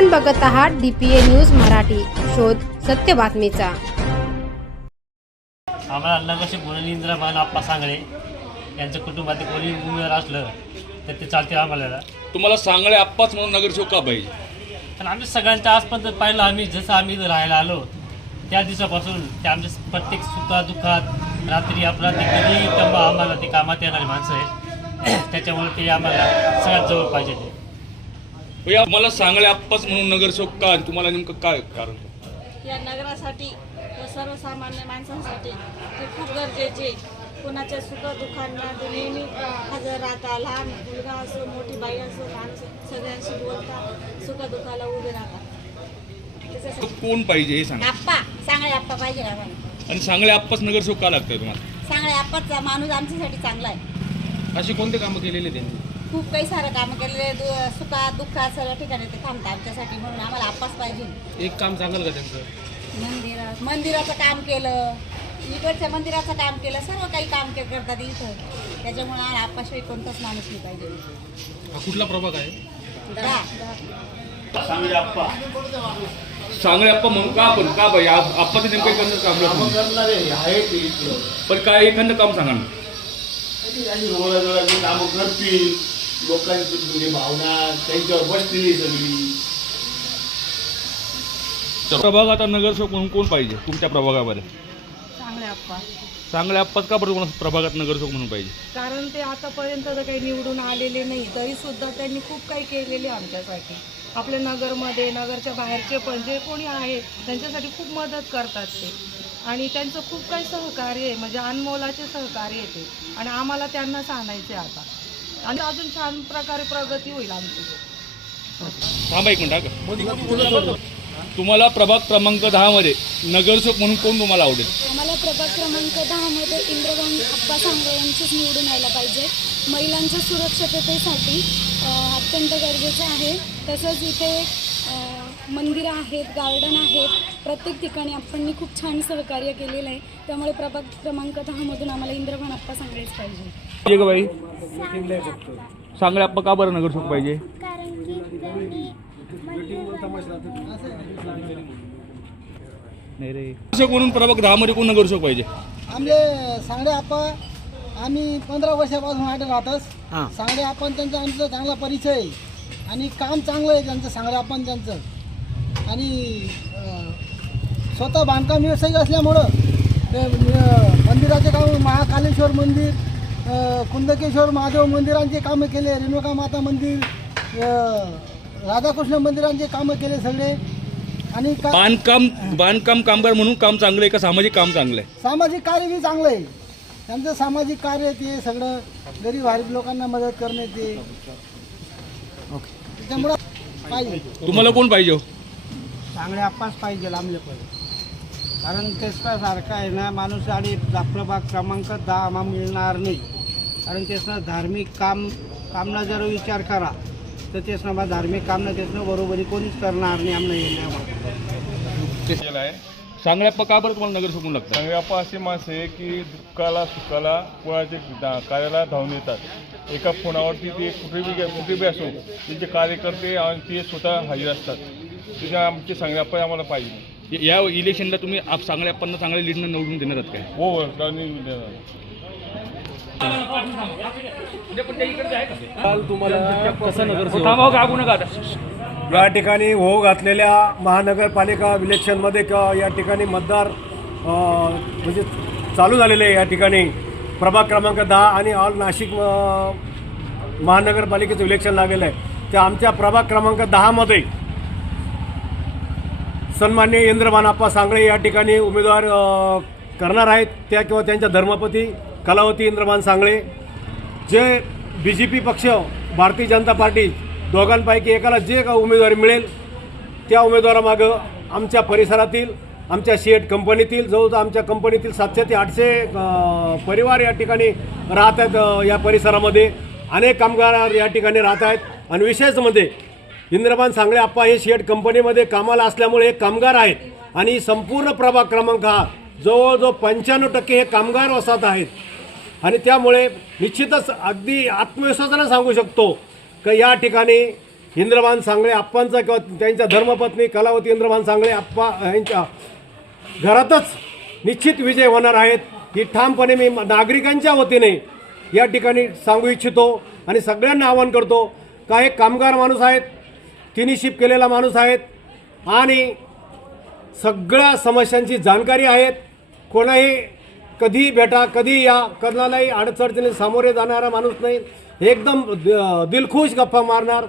आपण बघत आहात DPA न्यूज मराठी, शोध सत्य बातमीचा। आम्हाला नगरचे कोणी इंद्राबान आप्पा सांगळे यांच्या कुटुंबातील कोणी उमेदवार असलं तर ते चालते आम्हाला। तुम्हाला सांगळे आप्पाच म्हणून नगरसेवक का पाहिजे? पण आम्ही सगळ्यांच्या आसपास पाहिलं, आम्ही जसं आम्ही राहायला आलो त्या दिवसापासून ते आमच्या प्रत्येक सुखात दुःखात रात्री अपराधी कधीही आम्हाला ते कामात येणारी माणसं आहेत, त्याच्यामुळे ते आम्हाला सगळ्यात जवळ पाहिजे ते। या मला सांगळे आप्पाच म्हणून नगरसेवक का, तुम्हाला नेमकं काय कारण? या नगरासाठी व सर्वसामान्य माणसांसाठी ते खूप गरजेचे। कोणाच्या सुखदुःखांना ते नेहमी हजर राहतात। लहान मुलगा असो, मोठी बाई असो, माणसं सगळ्यांशी बोलतात, सुखदुःखाला उभे राहतात। कोण पाहिजे हे सांगा। आप्पा, सांगळे आप्पा पाहिजे आम्हाला। आणि सांगळे आप्पाच नगरसेवक का लागतंय तुम्हाला? सांगळे आप्पाचा माणूस आमच्यासाठी चांगला आहे। अशी कोणते कामं केलेले त्यांनी? खूप काही सारं कामं केलेले, सुखात दुःखात सर्व ठिकाणी ते थांबतात आमच्यासाठी, म्हणून आम्हाला आप्पाच पाहिजे। एक काम सांगाल का त्यांचं? मंदिराचं काम केलं, इकडच्या मंदिराचं काम केलं, सर्व काही काम करतात इथं, त्याच्यामुळे आम्हाला आप्पाशिवाय कोणताच माणूस नाही पाहिजे। हा कुठला प्रभाग आहे? सांगळे आप्पा सांगळे आप्पा म्हणून का, पण का पाहिजे? आप्पाचं नेमकं एखादं काम करणारे आहे ते, पण काय एखादं काम सांगा ना। रोडाजोडाची कामं करतील, लोकांची म्हणजे भावना त्यांच्यावर बसलेली सगळी। प्रभागात नगरसेवक म्हणून कोण पाहिजे तुमच्या प्रभागामध्ये? चांगले आप्पा। सांगळे आप्पाच का बरं तुम्हाला प्रभागात नगरसेवक म्हणून पाहिजे? कारण ते आतापर्यंत तर काही निवडून आलेले नाही, तरी सुद्धा त्यांनी खूप काही केलेले आमच्यासाठी। आपल्या नगरमध्ये, नगरच्या बाहेरचे पण जे कोणी आहे त्यांच्यासाठी खूप मदत करतात ते, आणि त्यांचं खूप काही सहकार्य आहे, म्हणजे अनमोलाचे सहकार्य आहे ते, आणि आम्हाला त्यांनाच आणायचे आता, आणि अजून छान प्रकारे प्रगती होईल आमची। थांबा एक मिनिट। तुम्हाला प्रभाग क्रमांक 10 मध्ये नगरसेवक म्हणून कोण तुम्हाला आवडेल? आम्हाला प्रभाग क्रमांक 10 मध्ये इंद्राबान आप्पा सांगळे यांचीच निवडून यायला पाहिजे। महिलांच्या सुरक्षिततेसाठी अत्यंत गरजेचं आहे। तसंच इथे मंदिरं आहेत, गार्डन आहेत, प्रत्येक ठिकाणी आपण खूप छान सहकार्य केलेलं आहे, त्यामुळे प्रभाग क्रमांक 10 मधून आम्हाला इंद्राबान आप्पा सांगळेच पाहिजे। बाई सांगळे आप्पा का बरं नगरसेवक पाहिजे? म्हणून प्रभाग 10 मध्ये कोण नगरसेवक पाहिजे? आमले सांगडे आप्पा, आम्ही 15 वर्षापासून आठ राहतच। सांगडे आपण त्यांचा आमचा चांगला परिचय आहे, आणि काम चांगलं आहे त्यांचं सांगडे आपण त्यांचं, आणि स्वतः बांधकाम व्यावसायिक असल्यामुळं ते मंदिराचे काम, महाकालेश्वर मंदिर, कुंदकेश्वर महादेव मंदिरांचे कामं केले, रेणुका माता मंदिर, राधाकृष्ण मंदिरांचे कामं केले सगळे। आणि बांधकाम कामगार म्हणून काम चांगलं आहे का सामाजिक काम चांगलं आहे? सामाजिक कार्य बी चांगलं आहे त्यांचं। सामाजिक कार्य ते सगळं गरीब गरीब लोकांना मदत करणे ते, त्याच्यामुळं पाहिजे। तुम्हाला कोण पाहिजे? चांगले आप्पाच पाहिजे आमले पण, कारण सारखं आहे ना माणूस, आणि प्रभाग क्रमांक 10 आम्हाला मिळणार नाही, कारण त्यासनं धार्मिक कामना जर विचार करा तर त्यासनं बा धार्मिक कामना त्यासनं बरोबरी कोणीच करणार नाही आम्हाला। सांगळे आप्पा का बरं तुम्हाला नगरसेवक म्हणून लागतं? सांगळे आप्पा असे माणसं आहे की दुःखाला सुखाला कोणाचे कार्याला धावून येतात। एका फोनावरती ते कुठे बी असो त्यांचे कार्यकर्ते आणि ते स्वतः हजर असतात, त्याच्या आमचे सांगळे आप्पा आम्हाला पाहिजे। या इलेक्शनला तुम्ही सांगळे आप्पांना चांगल्या लीडनं निवडून देणार आहात काय? हो, या ठिकाणी हो घातलेल्या महानगरपालिका इलेक्शनमध्ये किंवा या ठिकाणी मतदार म्हणजे चालू झालेले आहे। या ठिकाणी प्रभाग क्रमांक 10 आणि ऑल नाशिक महानगरपालिकेचं इलेक्शन लागलेलं आहे। त्या आमच्या प्रभाग क्रमांक 10 मध्ये सन्माननीय इंद्राबान आप्पा सांगळे या ठिकाणी उमेदवार करणार आहेत, त्या किंवा त्यांच्या धर्मपती कलावती इंद्राबान सांगळे। जे BJP पक्ष, भारतीय जनता पार्टी दोघांपैकी एकाला जे का उमेदवारी मिळेल त्या उमेदवारामागं आमच्या परिसरातील, आमच्या शेड कंपनीतील जवळजवळ आमच्या कंपनीतील 700 ते 800 परिवार या ठिकाणी राहत आहेत। या परिसरामध्ये अनेक कामगार या ठिकाणी राहत आहेत, आणि विशेष म्हणजे इंद्राबान सांगळे आप्पा हे शेड कंपनीमध्ये कामाला असल्यामुळे हे कामगार आहेत, आणि संपूर्ण प्रभाग क्रमांक हा जवळजवळ 95% हे कामगार वसाहत आहेत, आणि त्यामुळे निश्चितच अगदी आत्मविश्वासाने सांगू शकतो की या ठिकाणी इंद्रभान सांगळे आप्पांचा किंवा त्यांच्या धर्मपत्नी कलावती इंद्रभान सांगळे आप्पा यांच्या घरातच निश्चित विजय होणार आहेत ही ठामपणे मी नागरिकांच्या वतीने या ठिकाणी सांगू इच्छितो आणि सगळ्यांना आवाहन करतो का एक कामगार माणूस आहेत, तिन्ही शिफ्ट केलेला माणूस आहेत आणि सगळ्या समस्यांची जाणकारी आहेत. कोणाही कधी भेटा कधी या, कोणालाही अडचणीने सामोरे जाणारा माणूस नाही, एकदम दिलखुश गप्पा मारणार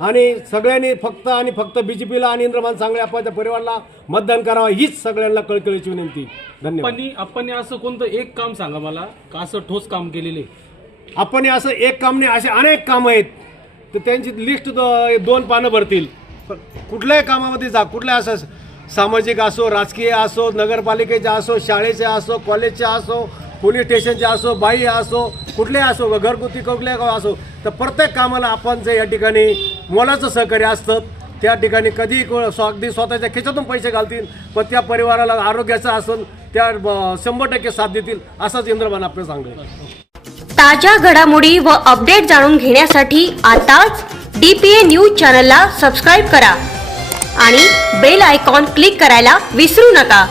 आणि सगळ्यांनी फक्त आणि फक्त BJPला आणि इंद्रभान सांगळे आप्पाच्या परिवाराला मतदान करावं हीच सगळ्यांना कळकळीची विनंती. धन्यवाद. आपण असं कोणतं एक काम सांगा मला का असं ठोस काम केलेले? आपण असं एक काम नाही, असे अनेक कामं आहेत तर त्यांची लिस्ट 2 पानं भरतील. कुठल्याही कामामध्ये जा, कुठल्या असं सामाजिक असो, राजकीय असो, नगरपालिकेचे असो, शाळेचे असो, कॉलेजचे असो, पोलीस स्टेशनचे असो, बाई असो, कुठले असो, घरगुती कुठले असो, तर प्रत्येक कामाला आपणचं या ठिकाणी मोलाचं सहकार्य असतं. त्या ठिकाणी कधी अगदी स्वतःच्या खिशातून पैसे घालतील पण त्या परिवाराला आरोग्याचं असेल त्या 100% साथ देतील असंच इंद्रभान आप्पे सांगेल. ताज्या घडामोडी व अपडेट जाणून घेण्यासाठी आताच DPA न्यूज चॅनलला सबस्क्राईब करा आणि बेल आयकॉन क्लिक करायला विसरू नका.